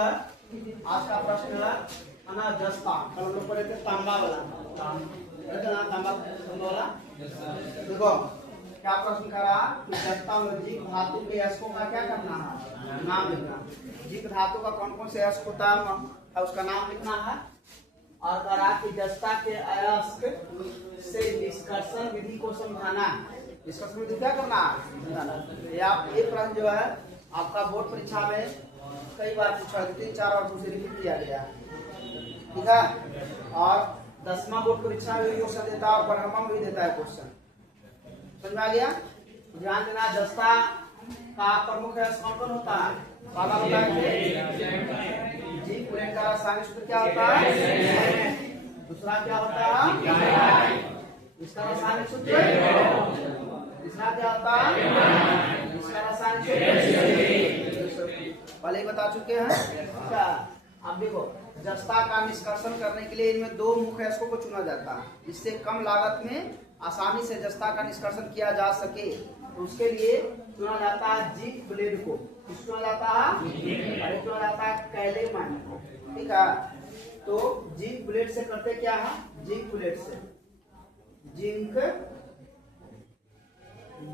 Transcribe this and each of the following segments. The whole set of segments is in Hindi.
है आज का प्रश्न है ना जस्ता। कल हम लोग पढ़े थे तांबा वाला तांबा वाला। देखो क्या प्रश्न करा कि जस्ता में जीव धातु के अयस्कों का क्या करना है, नाम लिखना। जीव धातु का कौन कौन से अयस्क होता है उसका नाम लिखना है। और करा कि जस्ता के अयस्क से निष्कर्षण विधि को समझाना है। निष्कर्षण विधि क्या करना है, ये प्रश्न जो है आपका बोर्ड परीक्षा में कई बार पूछा, 3-4 बार मुझे रिपीट किया गया, ठीक है। और 10वां बोर्ड परीक्षा में भी क्वेश्चन देता है और 12वां में भी देता है क्वेश्चन। समझ में आ गया। ध्यान देना, जस्ता का प्रमुख अयस्क कौन कौन होता है। पहला होता है जीव पुलेट का रासायनिक सूत्र क्या होता है, दूसरा क्या होता है इसका रासायनिक सूत्र, तीसरा क्या होता है इसका रासायनिक सूत्र, पहले ही बता चुके हैं। अच्छा अब देखो, जस्ता का निष्कर्षण करने के लिए इनमें 2 मुख्य अयस्कों को चुना जाता है जिससे कम लागत में आसानी से जस्ता का निष्कर्षण किया जा सके। तो उसके लिए चुना जाता है जिंक ब्लेड को। किस चुना जाता है, अरे चुना जाता है कैलेमाइन को, ठीक है। तो जिंक ब्लेड से करते क्या है, जिंक ब्लेड से, जिंक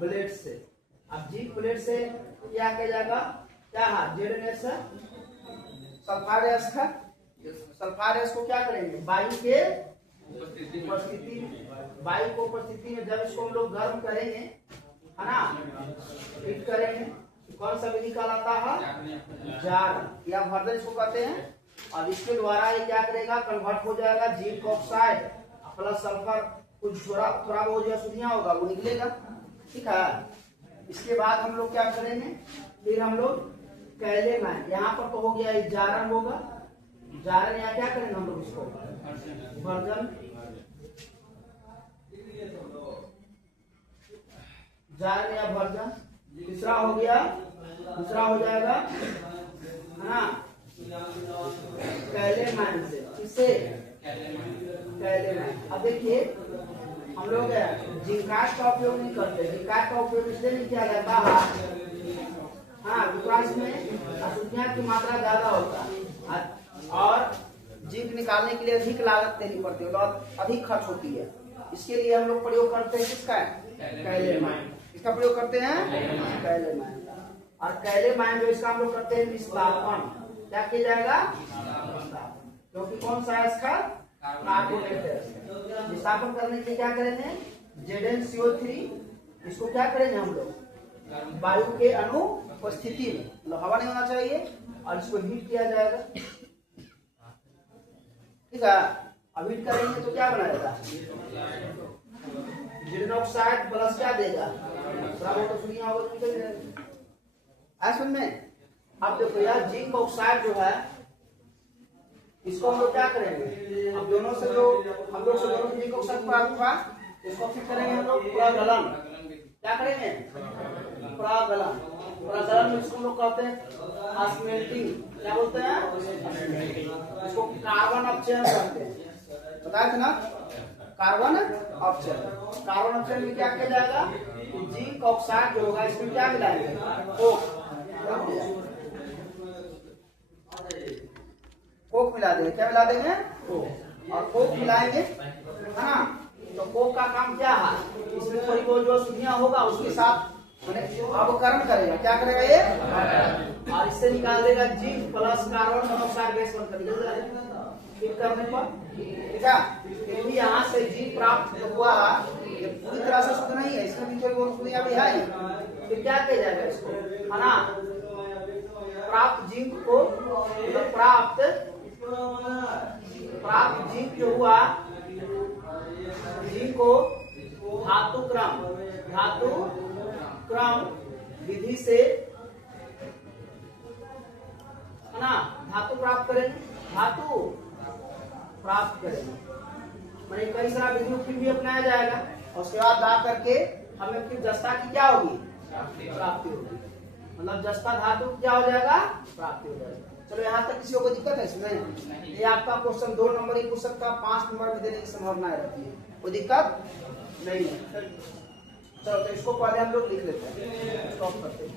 ब्लेड से। अब जिंक ब्लेड से क्या किया जाएगा, क्या है जेडएनएस सल्फाइड अयस्क है। सल्फाइड अयस्क को क्या करेंगे, वायु के उपस्थिति, वायु को उपस्थिति में जब इसको हम लोग गर्म करेंगे है ना, हीट करेंगे, कौन सा विधि कहलाता है, जारण या भर्दन इसको कहते हैं। और इसके द्वारा ये क्या करेगा, कन्वर्ट हो जाएगा जिंक ऑक्साइड प्लस सल्फर, कुछ थोड़ा बहुत जो शुद्धियां होगा वो निकलेगा, ठीक है। इसके बाद हम लोग क्या करेंगे, फिर हम लोग कैलेमाइन, यहाँ पर तो हो गया ये जारण होगा, जारण या क्या करेंगे हम लोग इसको भर्जन, जारण या भर्जन। तीसरा हो गया, दूसरा हो जाएगा है ना कैलेमाइन से, किससे कैलेमाइन। अब देखिए हम लोग जिंकाट का उपयोग नहीं करते, जिंकाट का उपयोग इसलिए नहीं किया जाता है, हाँ विकास में अशुद्धियां की मात्रा ज्यादा होता है और जिंक निकालने के लिए अधिक लागत देनी पड़ती है और अधिक खर्च होती है। इसके लिए हम लोग प्रयोग करते हैं किसका, कैलेमाइन। इसका प्रयोग करते हैं कैलेमाइन। और कैलेमाइन जो इसका हम लोग करते हैं विस्थापन, क्या किया जाएगा, क्योंकि कौन सा है इसका कार्बोनेट है। विस्थापन करने के लिए क्या करेंगे, ZnCO3 इसको क्या करेंगे हम लोग वायु के अनुपस्थिति में, मतलब हवा नहीं होना चाहिए, और इसको हीट किया जाएगा, ठीक है। अब हीट करेंगे तो क्या बनाएगा, जिंक ऑक्साइड प्लस क्या देगा, समझ में। अब देखो यार, जिंक ऑक्साइड जो है इसको हम लोग क्या करेंगे, अब दोनों से जो हम लोग से दोनों जिंक ऑक्साइड प्राप्त हुआ इसको फिर करेंगे हम लोग प्रगलन, क्या करेंगे प्रगलन। प्रगलन में इसको लोग कहते हैं स्मेल्टिंग, क्या बोलते हैं, इसको कार्बन अपचयन कहते हैं, बताया था ना कार्बन अपचयन। कार्बन अपचयन में क्या किया जाएगा, जिंक ऑक्साइड जो होगा इसमें क्या मिलाएंगे, कोक मिला देंगे, क्या मिला देंगे, और कोक मिलाएंगे है ना। तो कोक का काम क्या है, इसमें थोड़ी बहुत जो शुद्धियां होगा उसके साथ अवकरण करेगा, क्या करेगा ये, और इससे निकाल देगा zinc plus carbon monoxide gas बनकर निकल जाएगा हीट करने पर, ठीक है। क्योंकि यहाँ से जिंक प्राप्त हुआ, ये पूरी तरह से शुद्ध नहीं है, इसमें भी थोड़ी बहुत शुद्धियां भी है, फिर क्या किया जाएगा इसको है ना, प्राप्त जिंक को, प्राप्त जिंक जो हुआ, जिंक को धातु क्रम विधि से है ना धातु प्राप्त करेंगे, मैंने कई सारा विधि फिर भी अपनाया जाएगा, और उसके बाद ला करके हमें फिर जस्ता की क्या होगी, प्राप्ति होगी, मतलब जस्ता धातु क्या हो जाएगा, प्राप्ति हो जाएगा। चलो यहाँ तक किसी को दिक्कत है इसमें, ये आपका क्वेश्चन 2 नंबर ही पूछ सकता है, 5 नंबर भी देने की संभावना रहती है, कोई दिक्कत नहीं है। चलो तो इसको पहले हम लोग लिख लेते हैं, स्टॉप करते हैं।